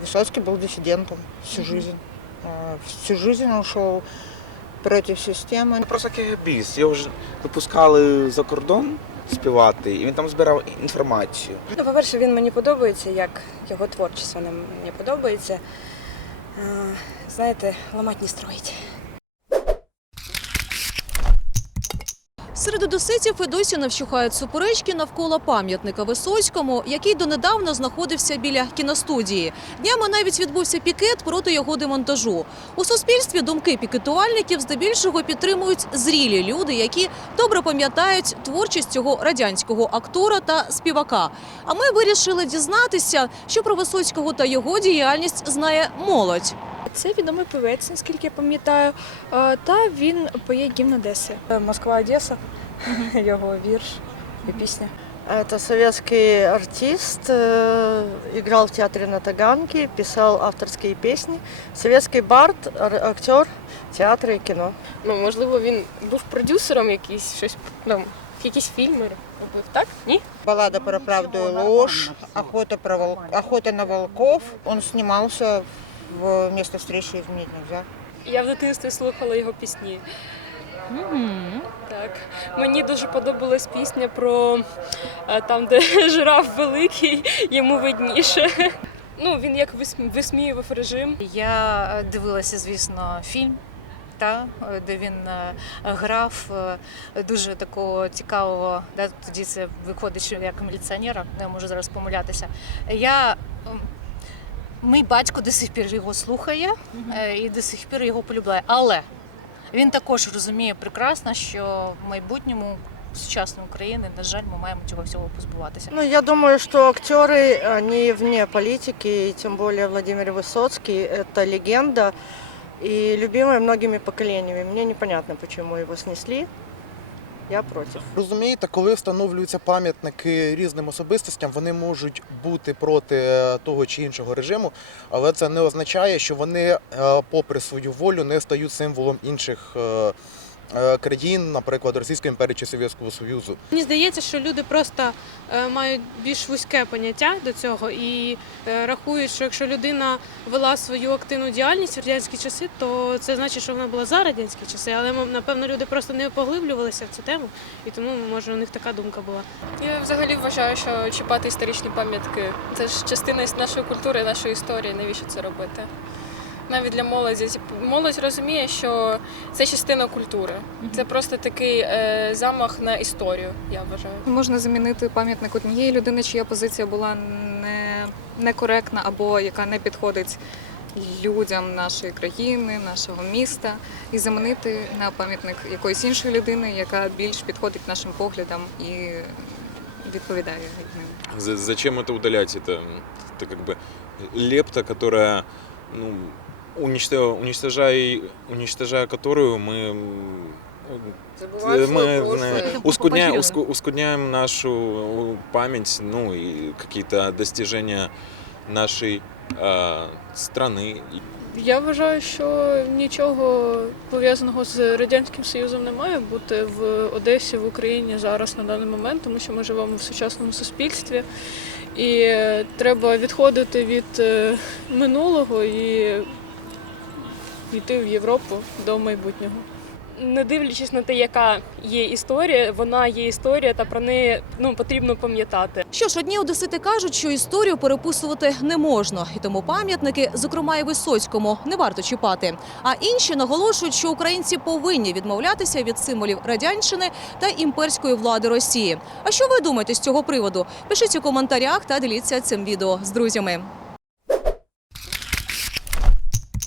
Высоцкий был диссидентом всю жизнь. А, Всю жизнь он шел против системы. Просто КГБіст. Його ж випускали за кордон співати, і він там збирав інформацію. Ну, по-перше, він мені подобається, як його творчість вона мені подобається. Е, Знаєте, ламать не строїть. Серед одеситів і досі не вщухають суперечки навколо пам'ятника Висоцькому, який донедавна знаходився біля кіностудії. Днями навіть відбувся пікет проти його демонтажу. У суспільстві думки пікетувальників здебільшого підтримують зрілі люди, які добре пам'ятають творчість цього радянського актора та співака. А ми вирішили дізнатися, що про Висоцького та його діяльність знає молодь. Це відомий певець, наскільки я пам'ятаю. Та він поє гімн Одеси. Москва Одеса, його вірш і пісня. Это советский артист, э, играл в театре на Таганке, писал авторские песни. Советский бард, ар- актер театра и кино. Ну, можливо, він був продюсером якийсь, щось там, якісь фільми робив, так? Ні? Баллада про правду и ложь, охота, про вол- охота на волков. Он снимался в «Место встречи изменить нельзя». Я в дитинстві слухала його пісні. Так. Мені дуже подобалась пісня про е, там, де жираф великий, йому видніше. Ну, він як висм- висміював режим. Я е, дивилася, звісно, фільм. Та, е, де він е, грав е, дуже такого цікавого, да, тоді це виходить що як міліціонера, я можу зараз помилятися. Я, ем, мій батько до сих пір його слухає е, і до сих пір його полюбляє. Але він також розуміє прекрасно, що в майбутньому сучасної України, на жаль, ми маємо цього всього позбуватися. Ну, я думаю, что актеры, они вне политики, и тем более Владимир Высоцкий – это легенда и любимая многими поколениями. Мне непонятно, почему его снесли. Я проти. Розумієте, коли встановлюються пам'ятники різним особистостям, вони можуть бути проти е, того чи іншого режиму, але це не означає, що вони, е, попри свою волю, не стають символом інших е, країн, наприклад, Російської імперії чи Совєтського Союзу. Мені здається, що люди просто е, мають більш вузьке поняття до цього і е, рахують, що якщо людина вела свою активну діяльність в радянські часи, то це значить, що вона була за радянські часи. Але напевно люди просто не поглиблювалися в цю тему, і тому може у них така думка була. Я взагалі вважаю, що чіпати історичні пам'ятки це ж частина нашої культури, нашої історії. Навіщо це робити? Навіть для молоді. Молодь розуміє, що це частина культури. Це просто такий е, замах на історію, я вважаю. Можна замінити пам'ятник однієї людини, чия позиція була не, некоректна або яка не підходить людям нашої країни, нашого міста, і замінити на пам'ятник якоїсь іншої людини, яка більш підходить нашим поглядам і відповідає ним. За- Зачем это удалять? Это, это как бы лепта, которая, ну, уничтожая, уничтожая, уничтожая которую мы, м, Забувають мы своє прошлое. э, ускудняем, уску- ускудняем нашу память, ну и какие-то достижения нашей э, страны. Я вважаю, що нічого пов'язаного з радянським союзом не має бути в Одесі, в Україні зараз на даний момент, тому що ми живемо в сучасному суспільстві, і е, треба відходити від е, минулого і йти в Європу до майбутнього. Не дивлячись на те, яка є історія, вона є історія, та про неї ну потрібно пам'ятати. Що ж, одні одесити кажуть, що історію переписувати не можна, і тому пам'ятники, зокрема і Висоцькому, не варто чіпати. А інші наголошують, що українці повинні відмовлятися від символів радянщини та імперської влади Росії. А що ви думаєте з цього приводу? Пишіть у коментарях та діліться цим відео з друзями.